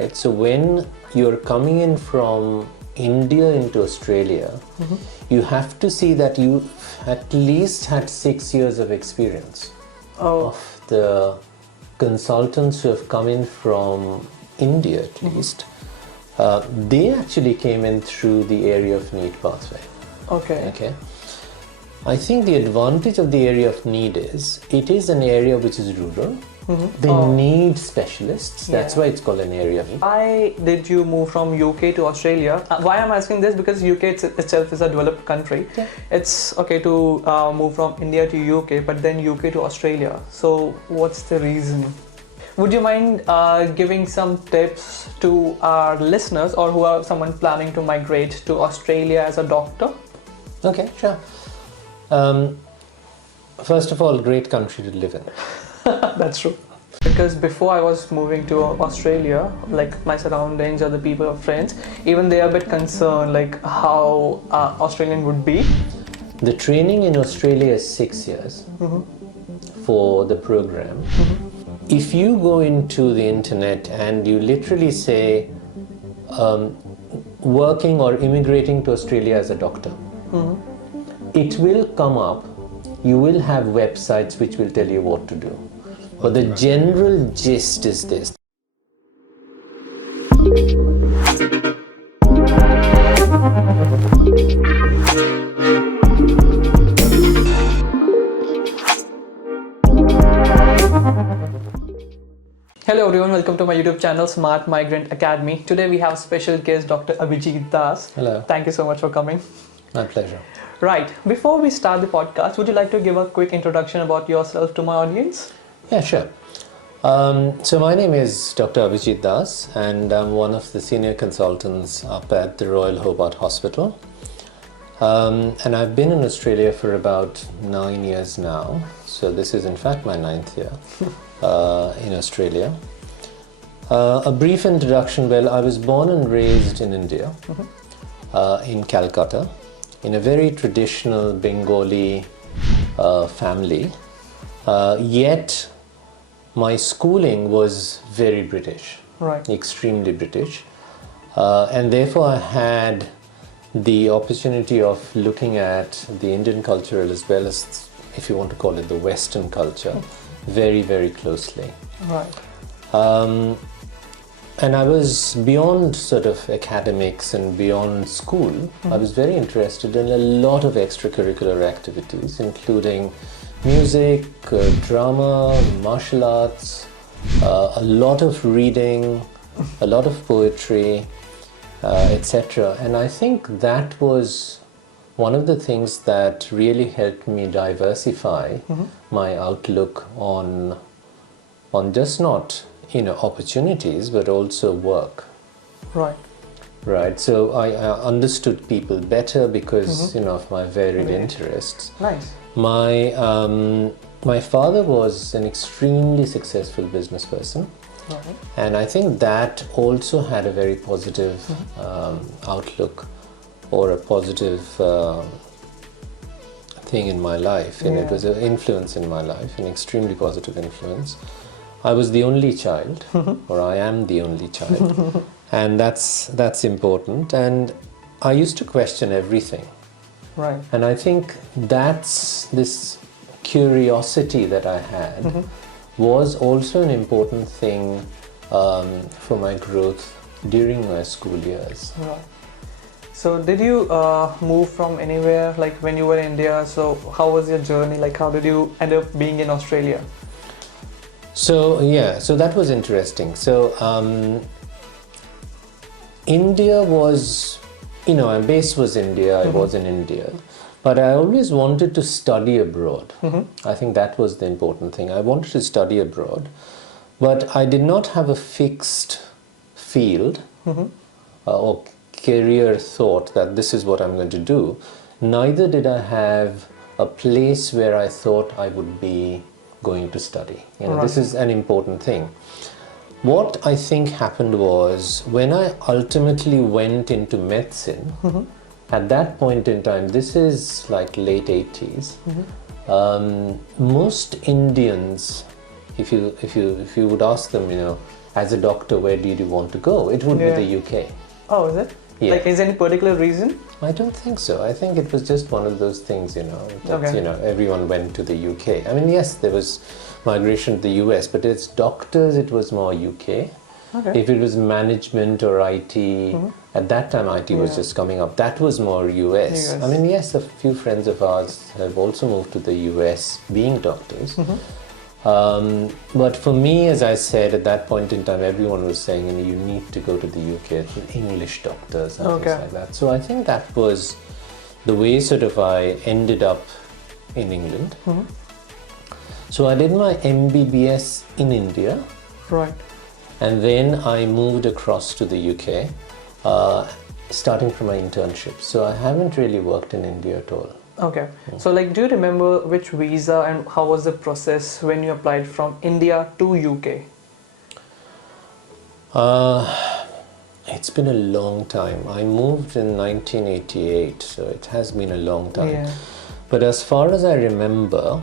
Right. So when you're coming in from India into Australia, you have to see that you at least had 6 years of experience of the consultants who have come in from India at least. They actually came in through the area of need pathway. Okay. I think the advantage of the area of need is it is an area which is rural. They need specialists. That's why it's called an area of need. Why did you move from UK to Australia? Why I'm asking this, because UK itself is a developed country. It's okay to move from India to UK, but then UK to Australia. So what's the reason? Would you mind giving some tips to our listeners or who are someone planning to migrate to Australia as a doctor? Okay, sure. First of all, great country to live in. That's true. Because before I was moving to Australia, like my surroundings or the people or friends, even they are a bit concerned like how Australian would be. The training in Australia is 6 years for the program. If you go into the internet and you literally say working or immigrating to Australia as a doctor, it will come up. You will have websites which will tell you what to do. But the general gist is this. Hello everyone, welcome to my YouTube channel Smart Migrant Academy. Today we have special guest Dr. Abhijit Das. Hello. Thank you so much for coming. My pleasure. Right, before we start the podcast, would you like to give a quick introduction about yourself to my audience? Yeah, sure. So my name is Dr. Abhijit Das and I'm one of the senior consultants up at the Royal Hobart Hospital. And I've been in Australia for about 9 years now. So this is in fact my 9th year in Australia. A brief introduction. Well, I was born and raised in India, in Calcutta, in a very traditional Bengali family. Yet my schooling was very British, extremely British. And therefore I had the opportunity of looking at the Indian culture as well as, if you want to call it, the Western culture, very, very closely. And I was beyond sort of academics and beyond school. I was very interested in a lot of extracurricular activities, including music, drama, martial arts, a lot of reading, a lot of poetry, etc. And I think that was one of the things that really helped me diversify my outlook on just not opportunities, but also work. Right. So I understood people better because of my varied interests. My father was an extremely successful business person, and I think that also had a very positive outlook or a positive thing in my life, and it was an influence in my life, an extremely positive influence. I was the only child, or I am the only child, and that's important. And I used to question everything. And I think that's this curiosity that I had was also an important thing for my growth during my school years. So did you move from anywhere, like when you were in India? So how was your journey? Like how did you end up being in Australia? So so that was interesting. So India was, my base was India, I was in India, but I always wanted to study abroad. I think that was the important thing. I wanted to study abroad, but I did not have a fixed field or career thought that this is what I'm going to do. Neither did I have a place where I thought I would be going to study. This is an important thing. What I think happened was when I ultimately went into medicine, at that point in time, this is like late 80s, most Indians, if you would ask them, as a doctor, where did you want to go? It would be the UK. Oh, is it? Yeah. Like, is there any particular reason? I don't think so. I think it was just one of those things, that, Okay. everyone went to the UK. I mean, yes, there was migration to the US, but it's doctors, it was more UK. Okay. If it was management or IT, at that time IT was just coming up, that was more US. I mean, yes, a few friends of ours have also moved to the US being doctors. But for me, as I said, at that point in time, everyone was saying, you need to go to the UK, English doctors and things like that. So I think that was the way sort of I ended up in England. So I did my MBBS in India. Right. And then I moved across to the UK, starting from my internship. So I haven't really worked in India at all. Okay. So, like, do you remember which visa and how was the process when you applied from India to UK? It's been a long time. I moved in 1988, so it has been a long time. Yeah. But as far as I remember,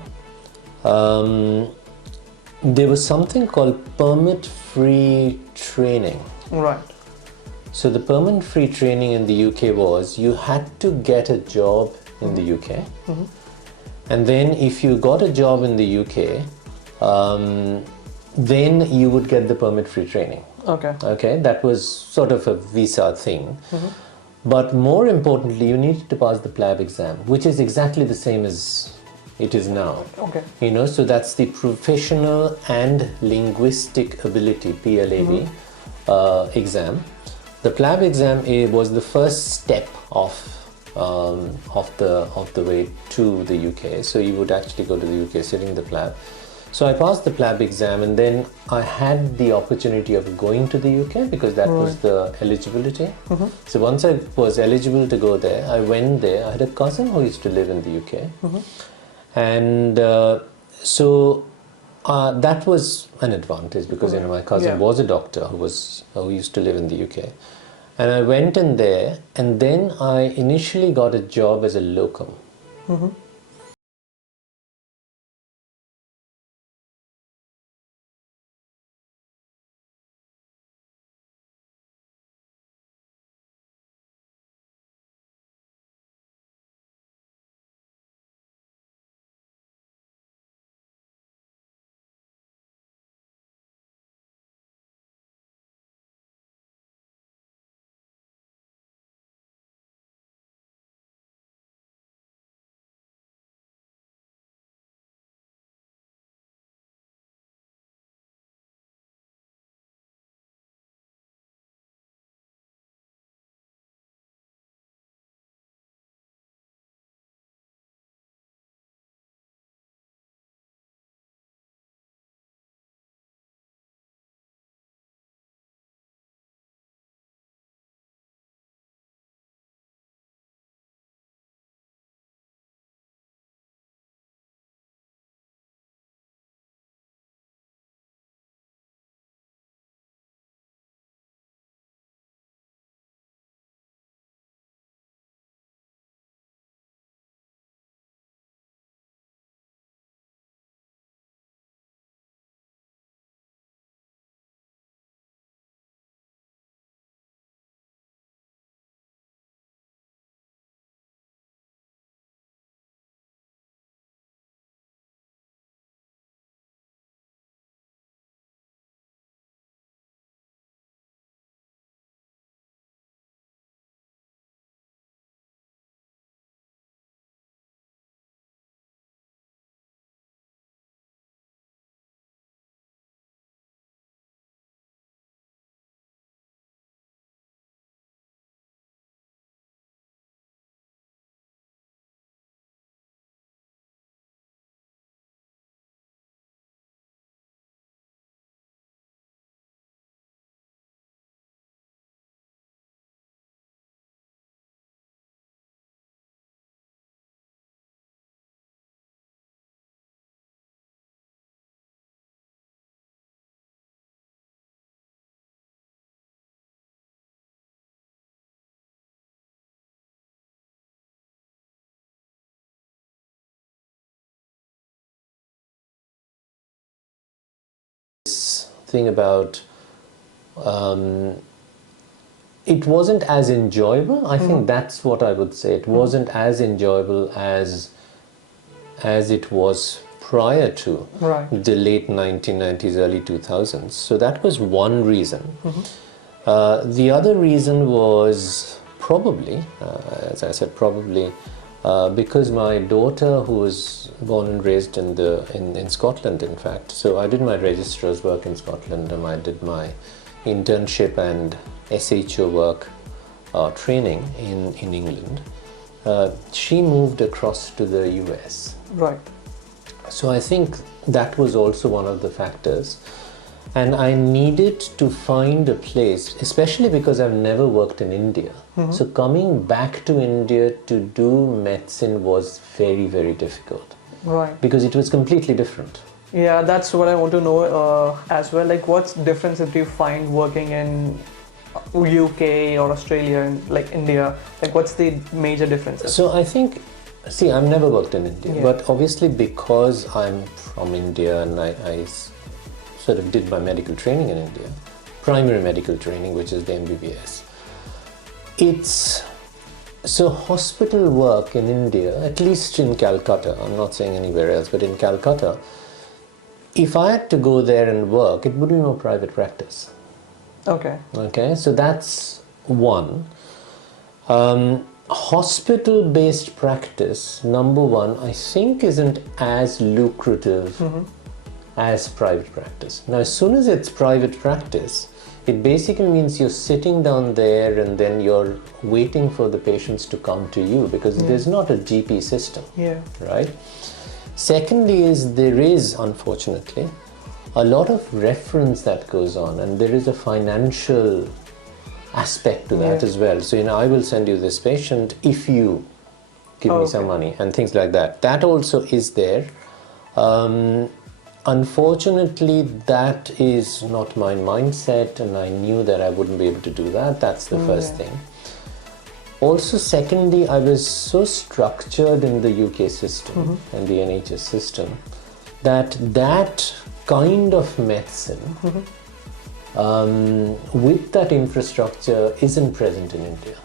there was something called permit-free training. Right. So the permit-free training in the UK was you had to get a job in the UK, and then if you got a job in the UK, then you would get the permit-free training. Okay, that was sort of a visa thing. But more importantly, you needed to pass the PLAB exam, which is exactly the same as it is now. Okay. So that's the Professional and Linguistic Ability, PLAB, exam. The PLAB exam was the first step of the way to the UK. So you would actually go to the UK sitting the PLAB. So I passed the PLAB exam, and then I had the opportunity of going to the UK because that was the eligibility. So once I was eligible to go there, I went there. I had a cousin who used to live in the UK. And so that was an advantage because my cousin was a doctor who used to live in the UK. And I went in there, and then I initially got a job as a locum. Thing about it wasn't as enjoyable. I think that's what I would say. It wasn't as enjoyable as it was prior to the late 1990s, early 2000s. So that was one reason. The other reason was probably, as I said, probably because my daughter, who was born and raised in Scotland, in fact. So I did my registrar's work in Scotland, and I did my internship and SHO work training in England. She moved across to the US. Right. So I think that was also one of the factors. And I needed to find a place, especially because I've never worked in India. So coming back to India to do medicine was very, very difficult. Right. Because it was completely different. Yeah, that's what I want to know as well. Like, what's difference do you find working in UK or Australia and like India? Like, what's the major differences? So I think, see, I've never worked in India, but obviously because I'm from India and I sort of did my medical training in India, primary medical training, which is the MBBS. So hospital work in India, at least in Calcutta, I'm not saying anywhere else, but in Calcutta, if I had to go there and work, it would be more private practice. Okay, so that's one. Hospital-based practice, number one, I think isn't as lucrative as private practice. Now, as soon as it's private practice, it basically means you're sitting down there and then you're waiting for the patients to come to you, because there's not a GP system, right? Secondly is there is, unfortunately, a lot of reference that goes on, and there is a financial aspect to that as well. So, I will send you this patient if you give me some money and things like that. That also is there. Unfortunately, that is not my mindset, and I knew that I wouldn't be able to do that. That's the first thing. Also, secondly, I was so structured in the UK system and the NHS system that kind of medicine with that infrastructure isn't present in India.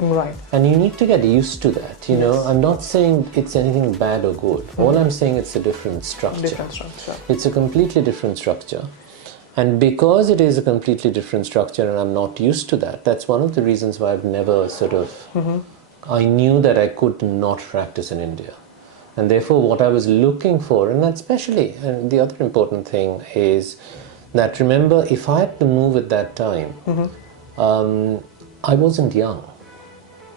Right. And you need to get used to that, I'm not saying it's anything bad or good. All I'm saying it's a different structure. It's a completely different structure. And because it is a completely different structure and I'm not used to that, that's one of the reasons why I've never I knew that I could not practice in India. And therefore what I was looking for, and especially, and the other important thing is that, remember, if I had to move at that time, I wasn't young.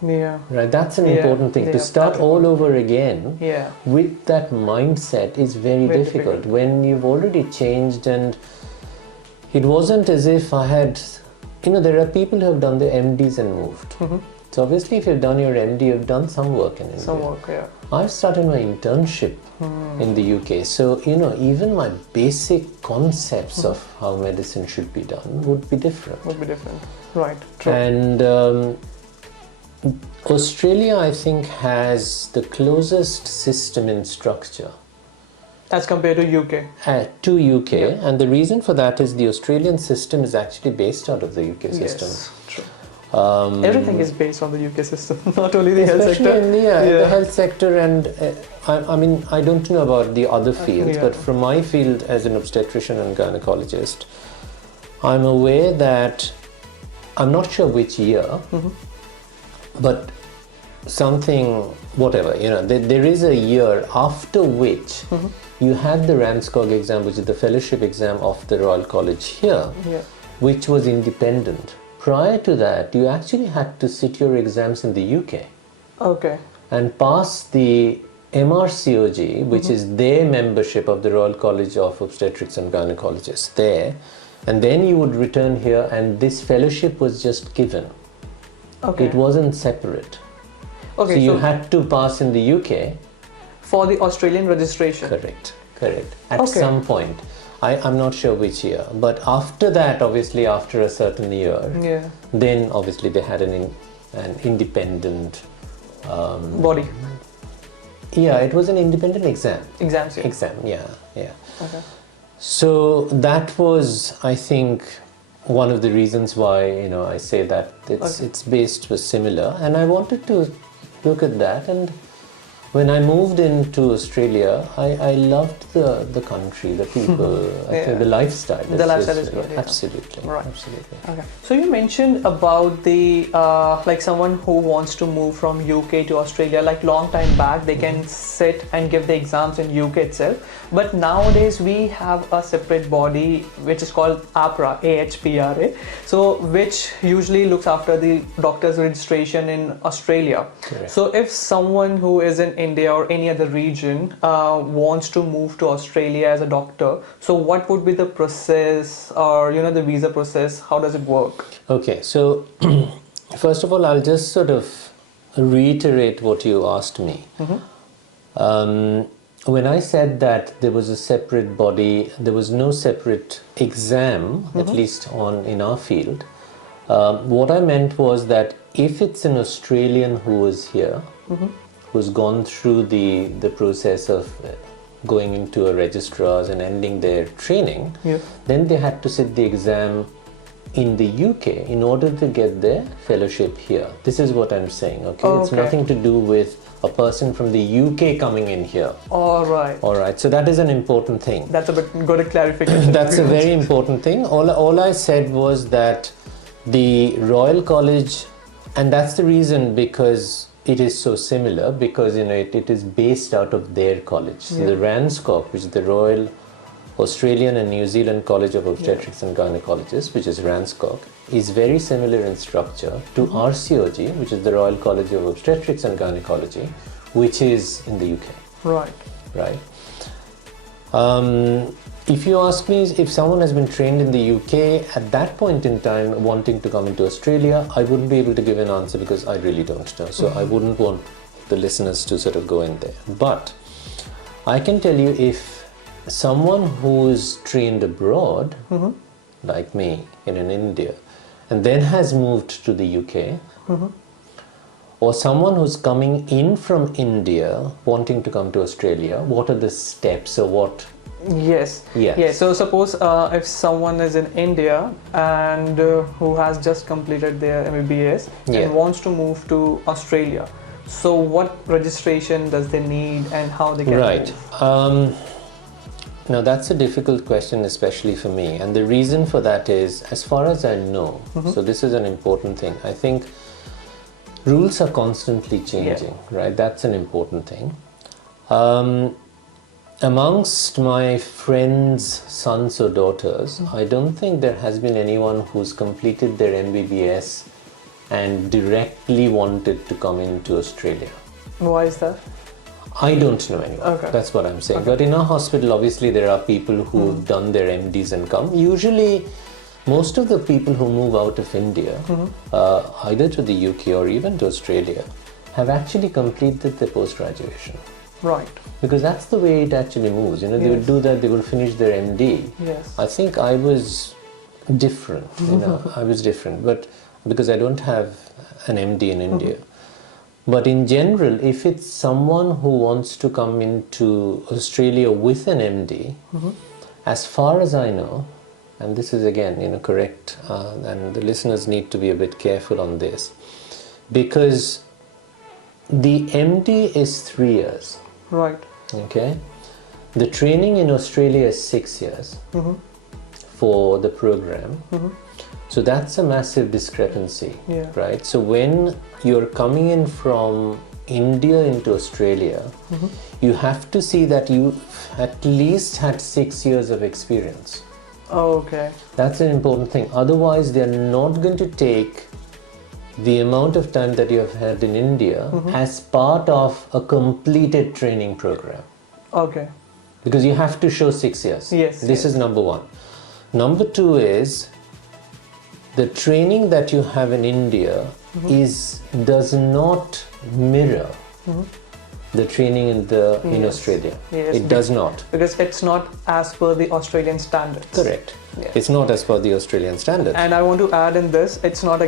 Right, that's an important thing. To start all over again with that mindset is very difficult when you've already changed. And it wasn't as if I had, there are people who have done their MDs and moved. So obviously if you've done your MD, you've done some work in India. Some work, I've started my internship in the UK. So, even my basic concepts of how medicine should be done would be different. Right, true. And Australia, I think, has the closest system in structure as compared to UK. To UK, and the reason for that is the Australian system is actually based out of the UK system. Yes, true. Everything is based on the UK system, not only the health sector. Especially in the health sector, and I mean, I don't know about the other fields, but from my field as an obstetrician and gynecologist, I'm aware that, I'm not sure which year, but something, whatever, there is a year after which you had the RAMSCOG exam, which is the fellowship exam of the Royal College here, which was independent. Prior to that, you actually had to sit your exams in the UK. And pass the MRCOG, which is their membership of the Royal College of Obstetrics and Gynecologists there, and then you would return here, and this fellowship was just given. It wasn't separate. So you had to pass in the UK. For the Australian registration. Correct. At some point. I'm not sure which year. But after that, obviously, after a certain year, then obviously they had an independent... body. Yeah, it was an independent exam. Exam, yeah. So that was, I think, one of the reasons why, you know, I say that it's based was similar, and I wanted to look at that. And when I moved into Australia, I loved the country, the people, I think the lifestyle. The lifestyle is good. Absolutely, right. Absolutely. Okay. So you mentioned about the like someone who wants to move from UK to Australia, like long time back, they can sit and give the exams in UK itself. But nowadays we have a separate body which is called AHPRA, AHPRA. So which usually looks after the doctor's registration in Australia. Correct. So if someone who is in India or any other region wants to move to Australia as a doctor, so what would be the process, or you know, the visa process? How does it work? Okay, so first of all, I'll just sort of reiterate what you asked me. When I said that there was a separate body, there was no separate exam, at least in our field. What I meant was that if it's an Australian who is here, who's gone through the process of going into a registrar's and ending their training, then they had to sit the exam in the UK in order to get their fellowship here. This is what I'm saying, okay? It's nothing to do with a person from the UK coming in here. All right. So that is an important thing. That's a bit good clarification. That's a very important thing. All I said was that the Royal College, and that's the reason because it is so similar, because you know it is based out of their college. So the RANSCOG, which is the Royal Australian and New Zealand College of Obstetrics and Gynecologists, which is RANSCOG, is very similar in structure to RCOG, which is the Royal College of Obstetrics and Gynecology, which is in the UK. Right. If you ask me if someone has been trained in the UK at that point in time wanting to come into Australia, I wouldn't be able to give an answer because I really don't know. So I wouldn't want the listeners to sort of go in there. But I can tell you, if someone who is trained abroad, like me in India, and then has moved to the UK, or someone who's coming in from India wanting to come to Australia, what are the steps or what? Yes. So suppose if someone is in India and who has just completed their MBBS and wants to move to Australia, so what registration does they need and how they can move? Now that's a difficult question, especially for me, and the reason for that is, as far as I know, so this is an important thing. I think rules are constantly changing, right? That's an important thing. Amongst my friends' sons or daughters, I don't think there has been anyone who's completed their MBBS and directly wanted to come into Australia. Why is that? I don't know anyone. That's what I'm saying. But in our hospital, obviously, there are people who've done their MDs and come. Usually, most of the people who move out of India, either to the UK or even to Australia, have actually completed their post-graduation. Right. Because that's the way it actually moves. You know, they would do that, they would finish their MD. I think I was different, you know, I was different, but because I don't have an MD in India. But in general, if it's someone who wants to come into Australia with an MD, as far as I know, and this is again, you know, correct, and the listeners need to be a bit careful on this, because the MD is 3 years. Right. Okay. The training in Australia is 6 years for the program. So that's a massive discrepancy, right? So when you're coming in from India into Australia, you have to see that you at least had 6 years of experience. That's an important thing. Otherwise, they're not going to take the amount of time that you have had in India as part of a completed training program. Because you have to show 6 years. This is number one. Number two is the training that you have in India does not mirror the training in Australia. It does not. Because it's not as per the Australian standards. Correct. It's not as per the Australian standards. And I want to add in this, it's not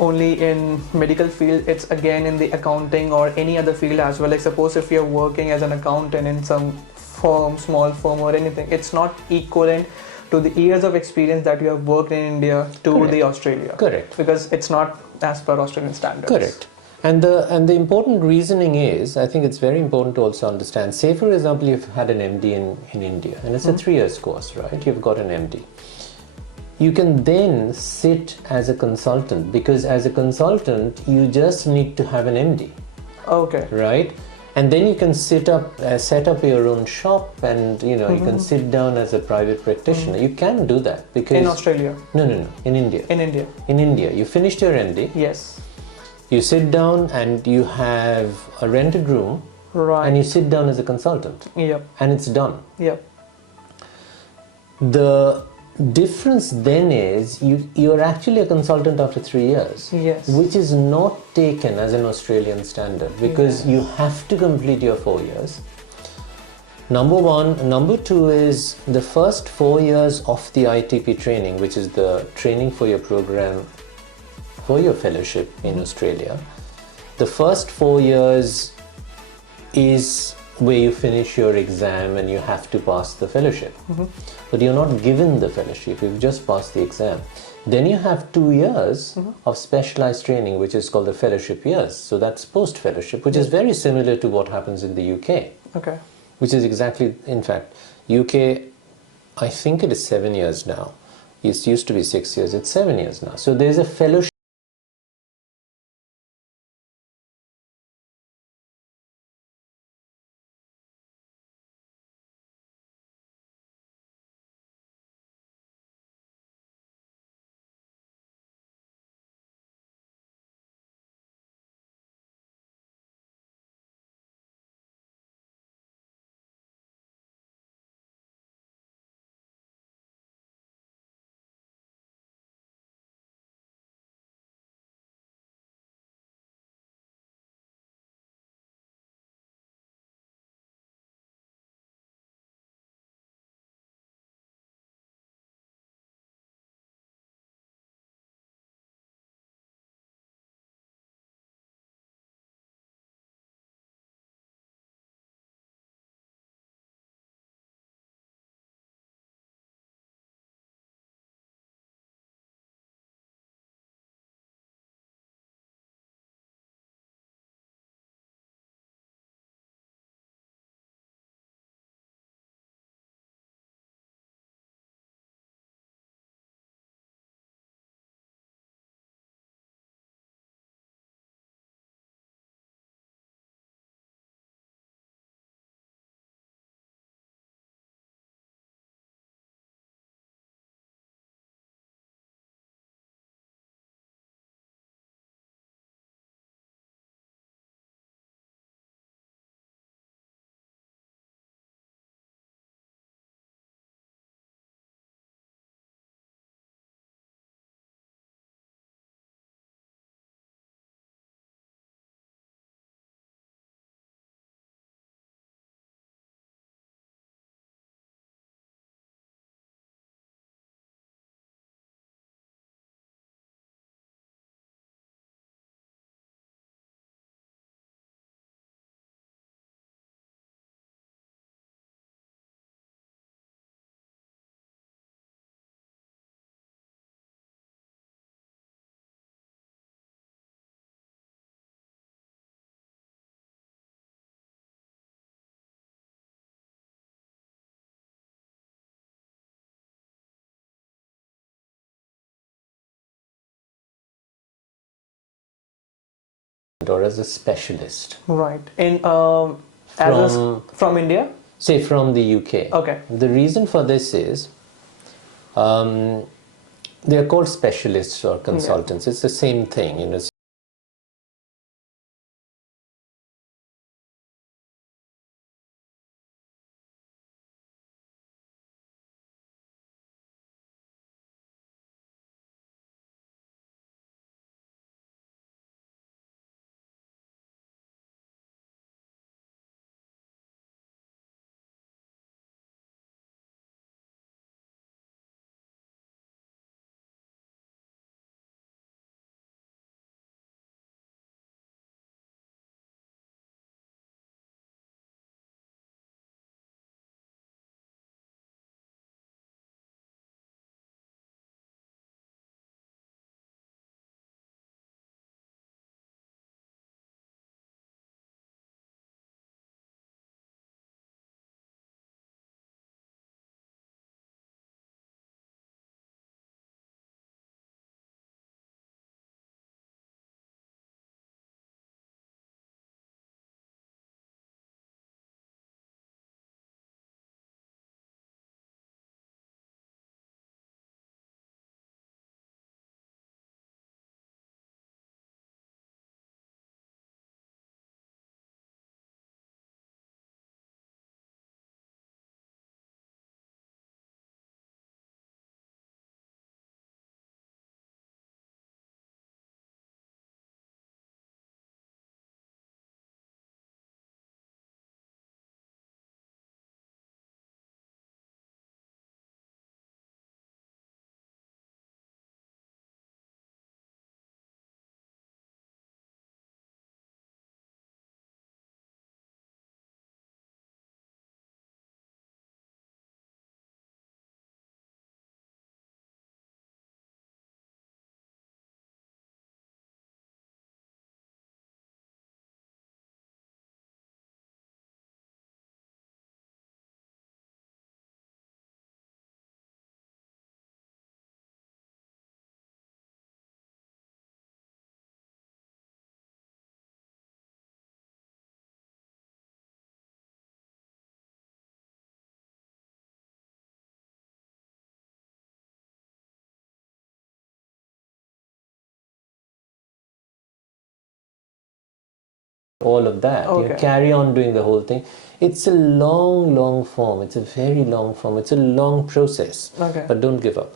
only in medical field, it's again in the accounting or any other field as well. Like suppose if you're working as an accountant in some firm, small firm or anything, it's not equivalent to the years of experience that you have worked in India to Correct. the Australia. Correct. Because it's not as per Australian standards. Correct. And the important reasoning is, I think it's very important to also understand, say for example you've had an MD in India and it's a 3 years course, right? You've got an MD. You can then sit as a consultant, because as a consultant you just need to have an MD. Okay. Right? And then you can set up your own shop, and you can sit down as a private practitioner. You can do that because in Australia. No, in India. In India. In India, you finished your MD. Yes. You sit down and you have a rented room, right, and you sit down as a consultant. Yep. And it's done. Yep. The difference then is you're actually a consultant after 3 years. Yes. Which is not taken as an Australian standard, because you have to complete your 4 years. Number one. Number two is the first 4 years of the ITP training, which is the training for your program for your fellowship in Australia. The first 4 years is where you finish your exam and you have to pass the fellowship. But you're not given the fellowship, you've just passed the exam. Then you have 2 years of specialized training, which is called the fellowship years. So that's post-fellowship, which is very similar to what happens in the UK. Okay. Which is exactly, in fact, UK, I think it is 7 years now. It used to be 6 years, it's 7 years now. So there's a fellowship or as a specialist. Right. From, from India? say from the UK. Okay. The reason for this is they are called specialists or consultants. It's the same thing, all of that. Okay. You carry on doing the whole thing. It's a long form. It's a very long form. It's a long process. Okay. But don't give up.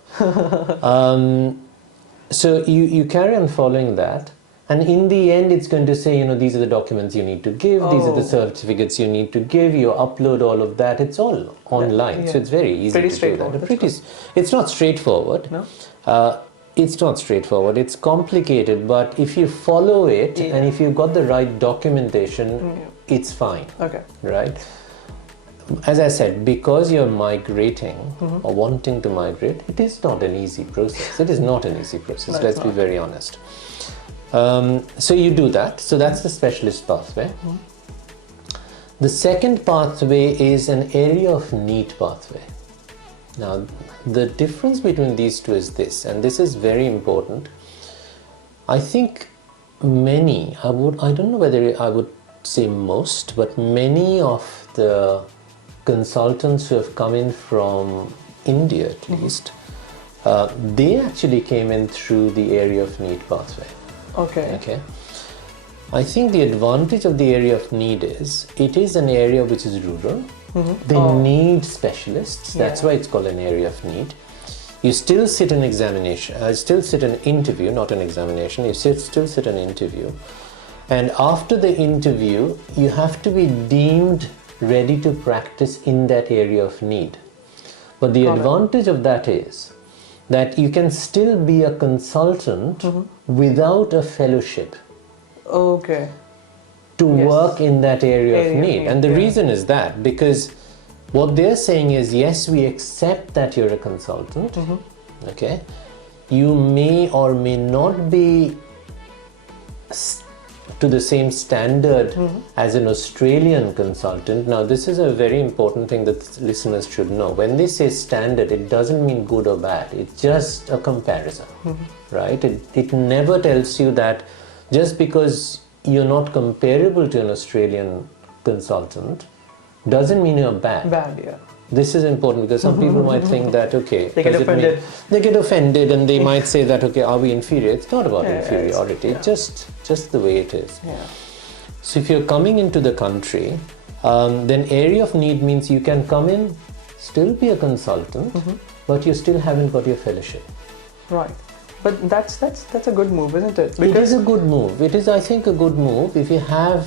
So you carry on following that. And in the end, it's going to say, these are the documents you need to give. These are the certificates you need to give. You upload all of that. It's all online. Yeah. So it's very easy Pretty to do straightforward. that. It's not straightforward. No? It's not straightforward. It's complicated. But if you follow it and if you've got the right documentation, it's fine. Okay. Right? As I said, because you're migrating or wanting to migrate, it is not an easy process. It is not an easy process. Let's be very honest. So you do that. So that's the specialist pathway. The second pathway is an area of need pathway. Now, the difference between these two is this, and this is very important. I think many, I don't know whether I would say most, but many of the consultants who have come in from India at least, they actually came in through the area of need pathway. Okay. I think the advantage of the area of need is it is an area which is rural. They need specialists. That's why it's called an area of need. You still sit an examination. Still sit an interview, not an examination. You still sit an interview, and after the interview, you have to be deemed ready to practice in that area of need. But the advantage of that is that you can still be a consultant without a fellowship. Okay. To work in that area of need. And the reason is that because what they're saying is, yes, we accept that you're a consultant. Okay. You may or may not be to the same standard as an Australian consultant. Now, this is a very important thing that listeners should know. When they say standard, it doesn't mean good or bad. It's just a comparison, right? It never tells you that just because you're not comparable to an Australian consultant doesn't mean you're bad. This is important because some people might think that, okay, they get offended. They get offended and they might say that, okay, are we inferior? It's not about inferiority, it's just the way it is. So if you're coming into the country, then area of need means you can come in, still be a consultant, but you still haven't got your fellowship. Right. But that's a good move, isn't it? It is a good move. It is, I think, a good move if you have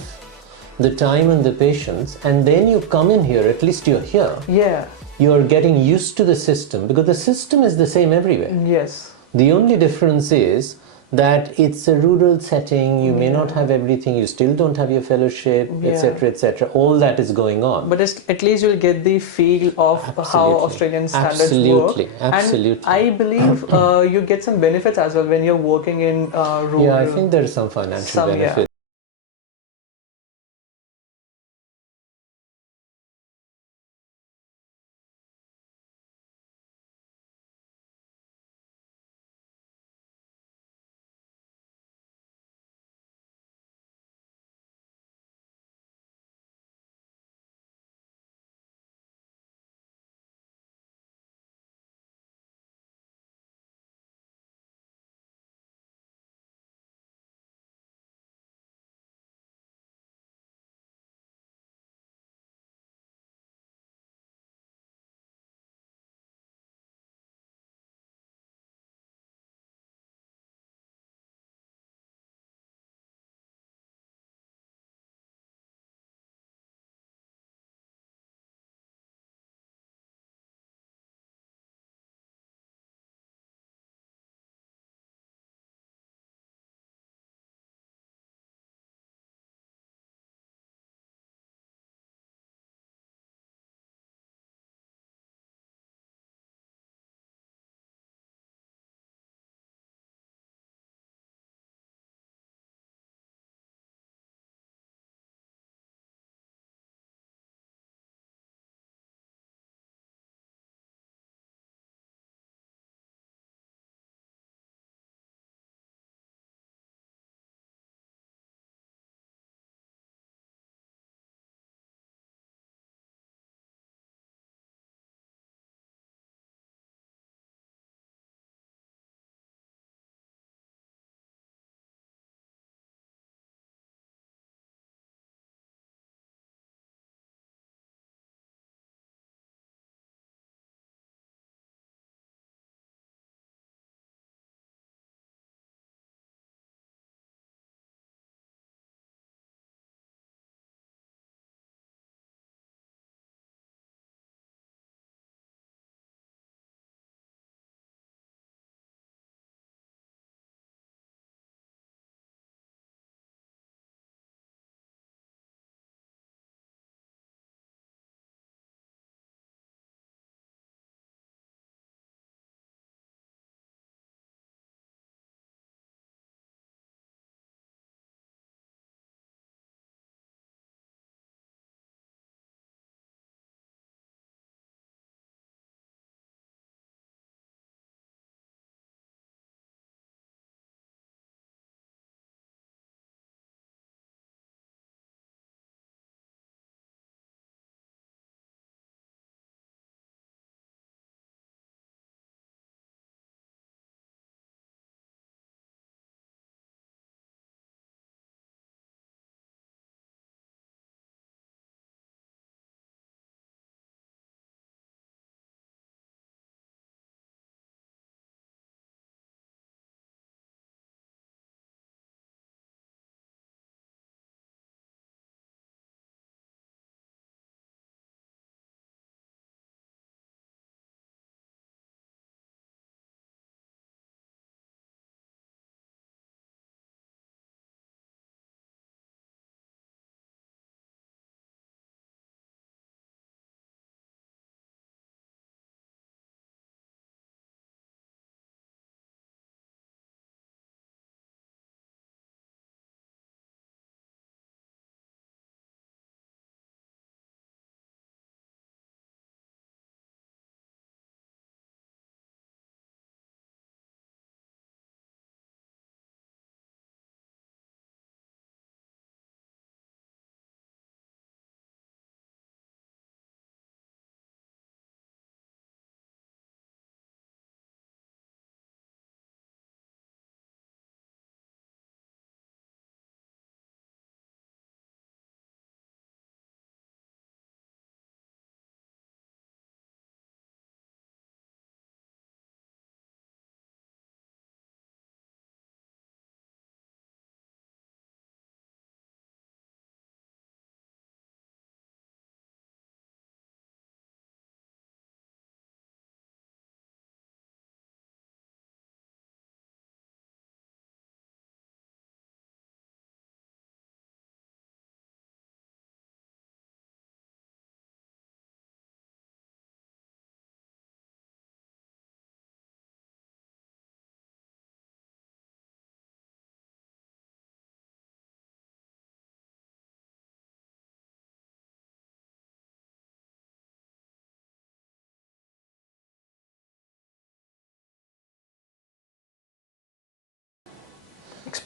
the time and the patience, and then you come in here, at least you're here. Yeah. You're getting used to the system because the system is the same everywhere. Yes. The only difference is that it's a rural setting, you may not have everything, you still don't have your fellowship, etc., etc. All that is going on. But at least you'll get the feel of how Australian standards work. Absolutely. And I believe you get some benefits as well when you're working in rural. Yeah, I think there's some financial benefits.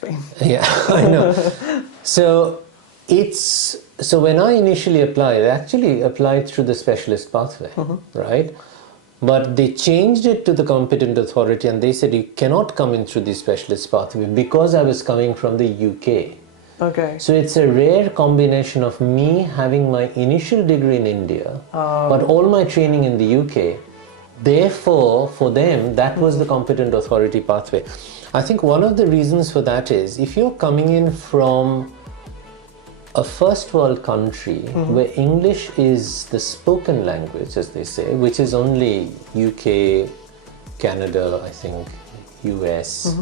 Spain. Yeah, I know. So when I initially applied, I actually applied through the specialist pathway, right? But they changed it to the competent authority, and they said you cannot come in through the specialist pathway because I was coming from the UK. Okay. So it's a rare combination of me having my initial degree in India, but all my training in the UK. Therefore, for them, that was the competent authority pathway. I think one of the reasons for that is if you're coming in from a first world country where English is the spoken language, as they say, which is only UK, Canada, I think, US,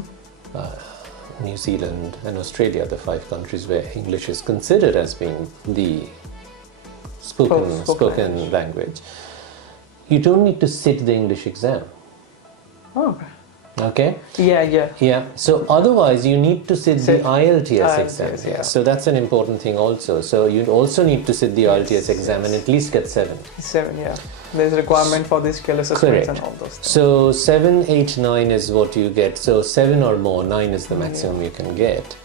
New Zealand and Australia, the 5 countries where English is considered as being the spoken language. You don't need to sit the English exam. Oh. Okay? Yeah. So otherwise you need to sit the IELTS exam. Yeah. So that's an important thing also. So you also need to sit the IELTS exam and at least get 7. 7, yeah. There's a requirement for these skill assessments and all those things. So 7, 8, 9 is what you get. So 7 or more, 9 is the maximum you can get.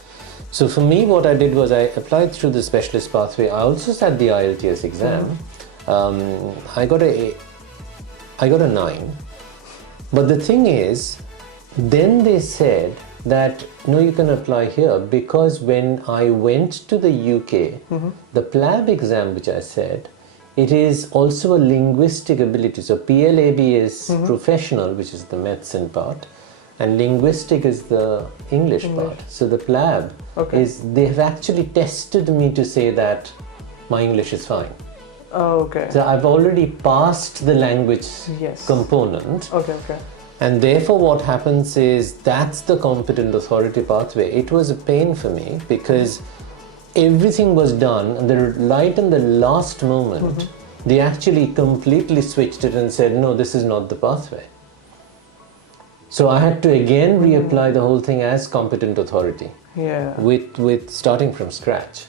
So for me, what I did was I applied through the specialist pathway. I also sat the IELTS exam. I got a 9. But the thing is, then they said that no, you can apply here, because when I went to the UK, the PLAB exam which I said, it is also a linguistic ability. So PLAB is professional, which is the medicine part, and linguistic is the English part. So the PLAB is, they have actually tested me to say that my English is fine. Oh, okay. So I've already passed the language component. Okay. And therefore what happens is that's the competent authority pathway. It was a pain for me because everything was done and right in the last moment they actually completely switched it and said no, this is not the pathway. So I had to again reapply the whole thing as competent authority. Yeah. With starting from scratch.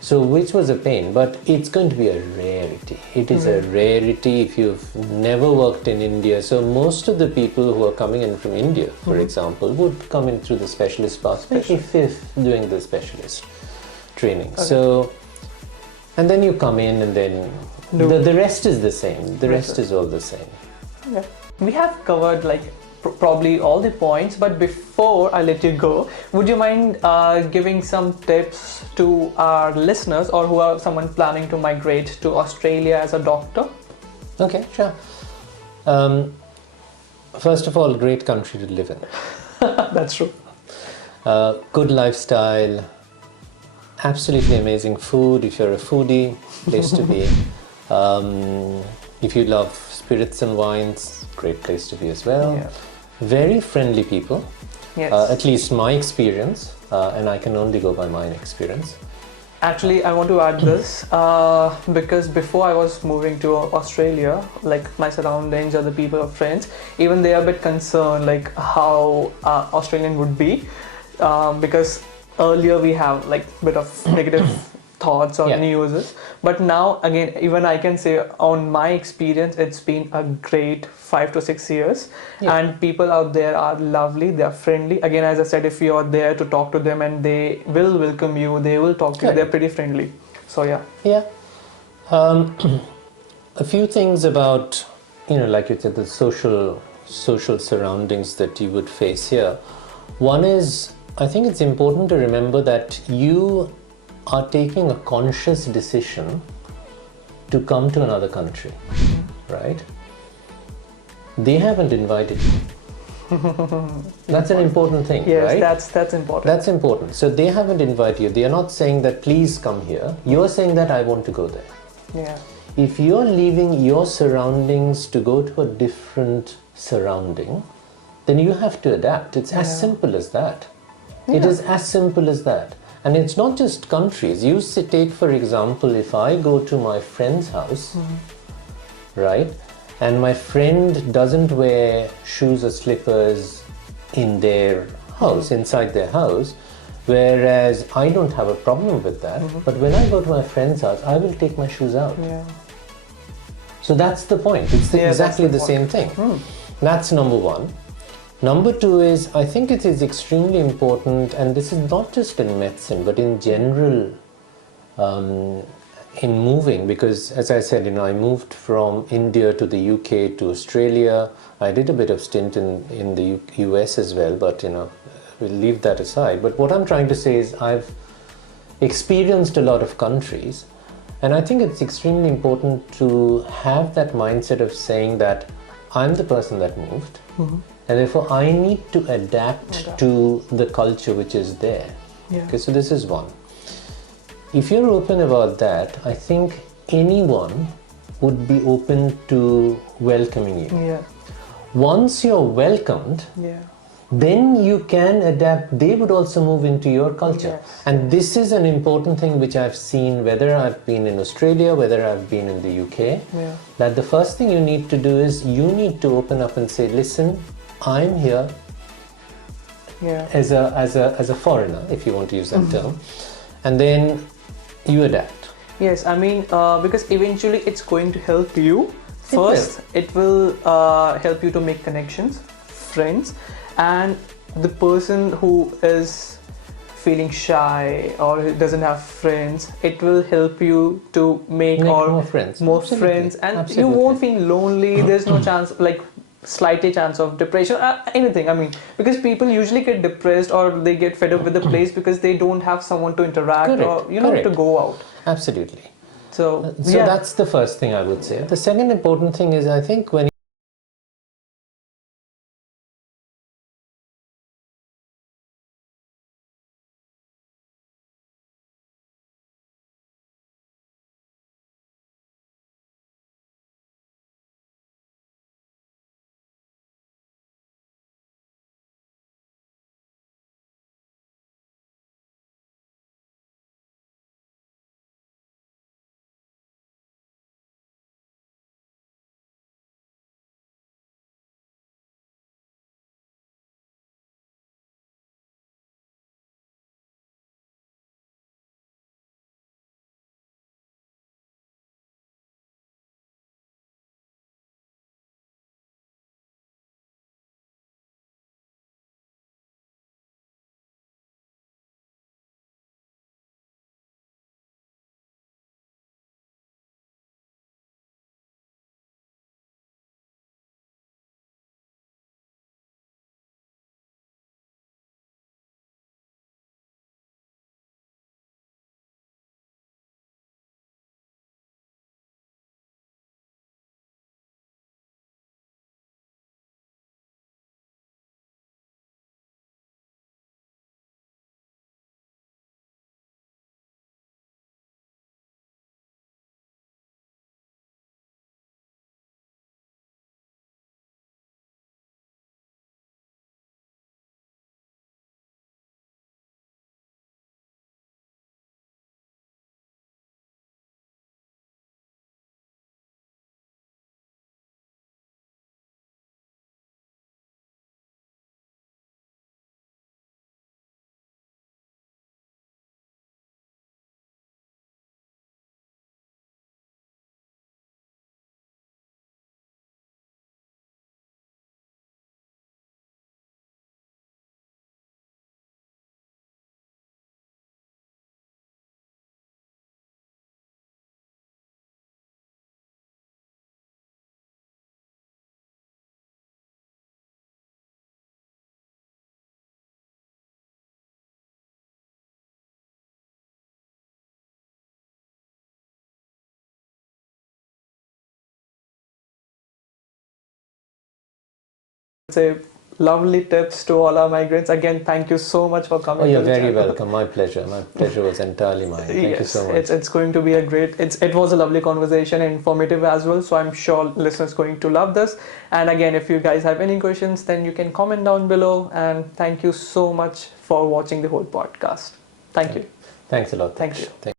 So which was a pain, but it's going to be a rarity. It is a rarity if you've never worked in India. So most of the people who are coming in from India, for example, would come in through the specialist pathway if doing the specialist training. Okay. So, and then you come in and then the rest is the same. The rest is all the same. Okay. We have covered like probably all the points, but before I let you go, would you mind giving some tips to our listeners or who are someone planning to migrate to Australia as a doctor? Okay, sure. First of all, great country to live in. That's true. Good lifestyle, absolutely amazing food. If you're a foodie, place to be. If you love spirits and wines, great place to be as well. Yeah. Very friendly people. Yes. At least my experience, and I can only go by my experience. Actually, I want to add this because before I was moving to Australia, like my surroundings or the people or friends, even they are a bit concerned like how Australian would be because earlier we have like a bit of negative thoughts or news, but now again, even I can say on my experience, it's been a great 5 to 6 years, and people out there are lovely, they are friendly. Again, as I said, if you are there to talk to them and they will welcome you, they will talk to you, they're pretty friendly. So yeah. A few things about, like you said, the social surroundings that you would face here. One is, I think it's important to remember that you are taking a conscious decision to come to another country, right? They haven't invited you. That's an important thing, right? Yes, that's important. That's important. So they haven't invited you. They are not saying that please come here. You're saying that I want to go there. Yeah. If you're leaving your surroundings to go to a different surrounding, then you have to adapt. It's as simple as that. It is as simple as that. And it's not just countries. You take, for example, if I go to my friend's house, right, and my friend doesn't wear shoes or slippers in their house, inside their house, whereas I don't have a problem with that. But when I go to my friend's house, I will take my shoes out. Yeah. So that's the point. It's exactly the same thing. That's number one. Number two is, I think it is extremely important, and this is not just in medicine, but in general, in moving, because as I said, I moved from India to the UK to Australia. I did a bit of stint in the US as well, but we'll leave that aside. But what I'm trying to say is I've experienced a lot of countries, and I think it's extremely important to have that mindset of saying that I'm the person that moved, and therefore I need to adapt to the culture which is there. Yeah. Okay, so this is one. If you're open about that, I think anyone would be open to welcoming you. Yeah. Once you're welcomed, Yeah. then you can adapt. They would also move into your culture. Yes. And this is an important thing which I've seen, whether I've been in Australia, whether I've been in the UK, Yeah. that the first thing you need to do is you need to open up and say, listen, I'm here Yeah. as a foreigner, if you want to use that term, and then you adapt. Yes, I mean, because eventually it's going to help you. It will. First, it will help you to make connections, friends, and the person who is feeling shy or who doesn't have friends, it will help you to make more friends. more Absolutely. friends, and Absolutely. you won't feel lonely. There's no chance, like slightly chance of depression, anything. I mean, because people usually get depressed or they get fed up with the place because they don't have someone to interact Correct, or correct. to go out. Absolutely. So So that's the first thing I would say. The second important thing is, I think when say lovely tips to all our migrants. Again, thank you so much for coming. Oh, you're to the very channel. welcome. My pleasure. My pleasure was entirely mine. Thank you Yes, so much. it's going to be a great. It was a lovely conversation, informative as well. So I'm sure listeners going to love this. And again, if you guys have any questions, then you can comment down below. And thank you so much for watching the whole podcast. Thank you. Thanks a lot. Thank you.